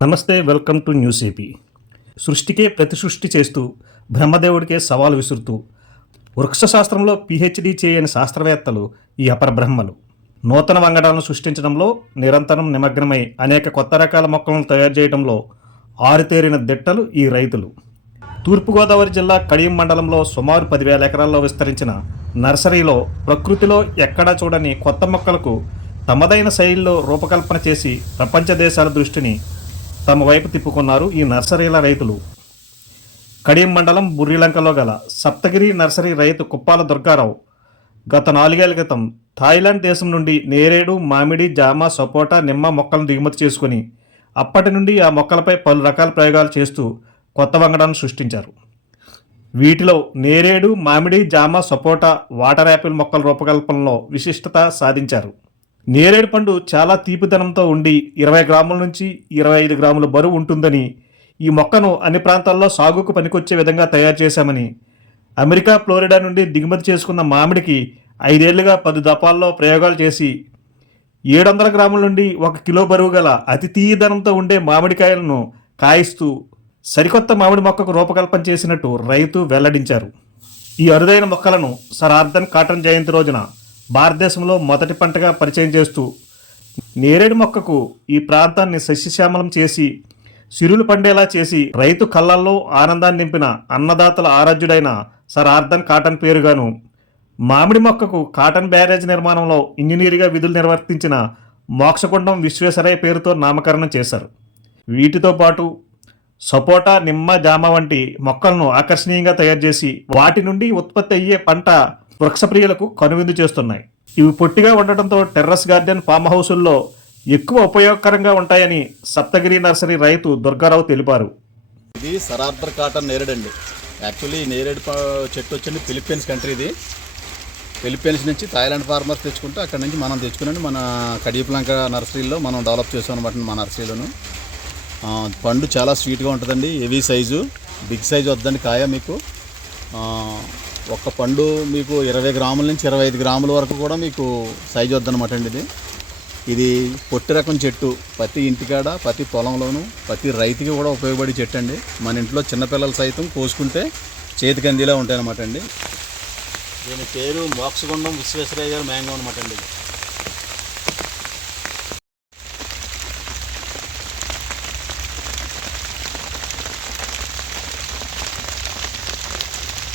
నమస్తే welcome to news AP. సృష్టికే ప్రతి సృష్టి చేస్తూ బ్రహ్మదేవుడికే సవాలు విసురుతూ వృక్షశాస్త్రంలో పిహెచ్డి చేయని శాస్త్రవేత్తలు ఈ అపరబ్రహ్మలు నూతన వంగడాలను సృష్టించడంలో నిరంతరం నిమగ్నమై అనేక కొత్త రకాల మొక్కలను తయారు చేయడంలో ఆరుతేరిన దిట్టలు ఈ రైతులు. తూర్పుగోదావరి జిల్లా కడియం మండలంలో సుమారు పదివేల ఎకరాల్లో విస్తరించిన నర్సరీలో ప్రకృతిలో ఎక్కడా చూడని కొత్త మొక్కలకు తమదైన శైలిలో రూపకల్పన చేసి ప్రపంచ దేశాల దృష్టిని తమ వైపు తిప్పుకున్నారు ఈ నర్సరీల రైతులు. కడియం మండలం బుర్రిలంకలో గల సప్తగిరి నర్సరీ రైతు కుప్పాల దుర్గారావు గత నాలుగేళ్ళ క్రితం థాయిలాండ్ దేశం నుండి నేరేడు మామిడి జామ సపోటా నిమ్మ మొక్కలను దిగుమతి చేసుకుని అప్పటి నుండి ఆ మొక్కలపై పలు రకాల ప్రయోగాలు చేస్తూ కొత్త వంగడాన్ని సృష్టించారు. వీటిలో నేరేడు మామిడి జామ సపోటా వాటర్ యాపిల్ మొక్కల రూపకల్పనలో విశిష్టత సాధించారు. నేరేడు పండు చాలా తీపిదనంతో ఉండి ఇరవై గ్రాముల నుంచి ఇరవై ఐదు గ్రాముల బరువు ఉంటుందని ఈ మొక్కను అన్ని ప్రాంతాల్లో సాగుకు పనికొచ్చే విధంగా తయారు చేశామని. అమెరికా ఫ్లోరిడా నుండి దిగుమతి చేసుకున్న మామిడికి ఐదేళ్ళుగా పది దపాల్లో ప్రయోగాలు చేసి ఏడు వందల గ్రాముల నుండి ఒక కిలో బరువు గల అతి తీయదనంతో ఉండే మామిడికాయలను కాయిస్తూ సరికొత్త మామిడి మొక్కకు రూపకల్పన చేసినట్టు రైతు వెల్లడించారు. ఈ అరుదైన మొక్కలను సర్ ఆర్థన్ కాటన్ జయంతి రోజున భారతదేశంలో మొదటి పంటగా పరిచయం చేస్తూ నేరేడు మొక్కకు ఈ ప్రాంతాన్ని సస్యశ్యామలం చేసి సిరులు పండేలా చేసి రైతు కళ్ళల్లో ఆనందాన్ని నింపిన అన్నదాతల ఆరాధ్యుడైన సర్ ఆర్థన్ కాటన్ పేరుగాను మామిడి మొక్కకు కాటన్ బ్యారేజ్ నిర్మాణంలో ఇంజనీర్గా విధులు నిర్వర్తించిన మోక్షకుండం విశ్వేశ్వరయ్య పేరుతో నామకరణం చేశారు. వీటితో పాటు సపోటా నిమ్మ జామ వంటి మొక్కలను ఆకర్షణీయంగా తయారు చేసి వాటి నుండి ఉత్పత్తి అయ్యే పంట వృక్షప్రియులకు కనువిందు చేస్తున్నాయి. ఇవి పొట్టిగా ఉండటంతో టెర్రస్ గార్డెన్ ఫామ్ హౌసుల్లో ఎక్కువ ఉపయోగకరంగా ఉంటాయని సప్తగిరి నర్సరీ రైతు దుర్గారావు తెలిపారు. ఇది సరార్బర్ కాటన్ నేరేడు అండి. యాక్చువల్లీ నేరేడు చెట్టు వచ్చింది ఫిలిప్పీన్స్ కంట్రీ ఇది. ఫిలిప్పీన్స్ నుంచి థాయిలాండ్ ఫార్మర్స్ తెచ్చుకుంటే అక్కడ నుంచి మనం తెచ్చుకుని మన కడియప్లంక నర్సరీలో మనం డెవలప్ చేసాం అనమాట మా నర్సరీలోను. పండు చాలా స్వీట్గా ఉంటుందండి హెవీ సైజు బిగ్ సైజు వద్దండి కాయ మీకు. ఒక్క పండు మీకు ఇరవై గ్రాముల నుంచి ఇరవై ఐదు గ్రాముల వరకు కూడా మీకు సైజు వద్దనమాట అండి ఇది. ఇది పొట్టి రకం చెట్టు. ప్రతి ఇంటికాడ ప్రతి పొలంలోనూ ప్రతి రైతుకి కూడా ఉపయోగపడే చెట్టు అండి. మన ఇంట్లో చిన్నపిల్లలు సైతం కోసుకుంటే చేతికి అందిలా ఉంటాయి అనమాట అండి. దీని పేరు మోక్షగుండం విశ్వేశ్వరయ్య గారు మ్యాంగో అనమాట అండి.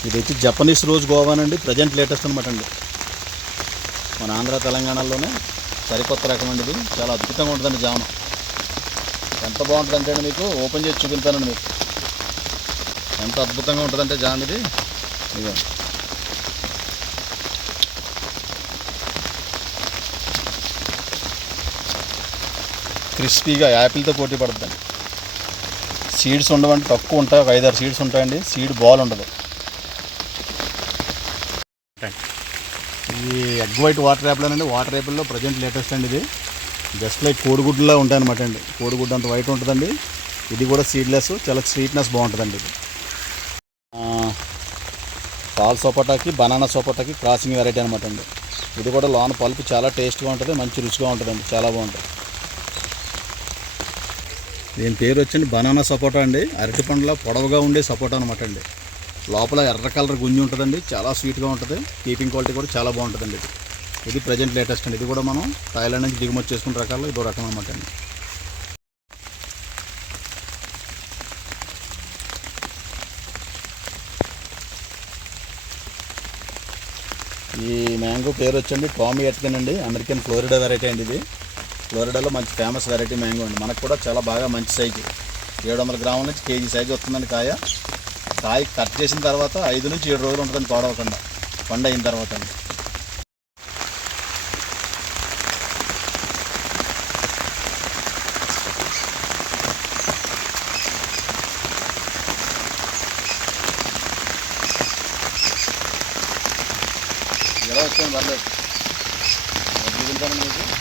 ఇది వచ్చి జపనీస్ రోజ్ గోవానండి ప్రజెంట్ లేటెస్ట్ అనమాట అండి. మన ఆంధ్ర తెలంగాణలోనే సరికొత్త రకం అండి ఇది. చాలా అద్భుతంగా ఉంటుందండి జామ. ఎంత బాగుంటుందంటే అండి మీకు ఓపెన్ చేసి చూపిస్తానండి మీకు. ఎంత అద్భుతంగా ఉంటుందంటే జామ ఇది. ఇదిగో. క్రిస్పీగా యాపిల్తో పోటీ పడుతుందండి. సీడ్స్ ఉండవండి తక్కువ ఉంటాయి. ఒక ఐదారు సీడ్స్ ఉంటాయండి. సీడ్ బాల్ ఉండదు. ఈ egg white water apple water యాపిల్లో present latest అండి ఇది. జస్ట్ లైక్ కోడిగుడ్డులా ఉంటాయన్నమాట అండి. కోడిగుడ్డు అంత వైట్ ఉంటుందండి. ఇది కూడా సీడ్లెస్ చాలా స్వీట్నెస్ బాగుంటుందండి ఇది. పాల్ సోపటాకి బనానా సోపటాకి క్రాసింగ్ వెరైటీ అనమాట అండి. ఇది కూడా లోన పలుపు చాలా టేస్ట్గా ఉంటుంది మంచి రుచిగా ఉంటుందండి చాలా బాగుంటుంది. దీని పేరు వచ్చండి బనానా సపోటా అండి. అరటి పండులో పొడవుగా ఉండే సపోటా అనమాట అండి. లోపల ఎర్ర కలర్ గుంజి ఉంటుందండి. చాలా స్వీట్గా ఉంటుంది. కీపింగ్ క్వాలిటీ కూడా చాలా బాగుంటుందండి ఇది. ఇది ప్రజెంట్ లేటెస్ట్ అండి. ఇది కూడా మనం థాయిలాండ్ నుంచి దిగుమతి చేసుకున్న రకాల్లో ఇదో రకం అనమాట అండి. ఈ మ్యాంగో పేరు వచ్చండి టామీ ఎట్కన్ అండి. అమెరికన్ ఫ్లోరిడా వెరైటీ అండి ఇది. ఫ్లోరిడాలో మంచి ఫేమస్ వెరైటీ మ్యాంగో అండి. మనకు కూడా చాలా బాగా మంచి సైజు. ఏడు వందల గ్రాముల నుంచి కేజీ సైజు వస్తుందండి కాయ. కాయ కట్ చేసిన తర్వాత ఐదు నుంచి ఏడు రోజులు ఉంటుందని పాడవకుండా పండు అయిన తర్వాత ఎలా వస్తుంది పర్లేదు. చూపించాను మీకు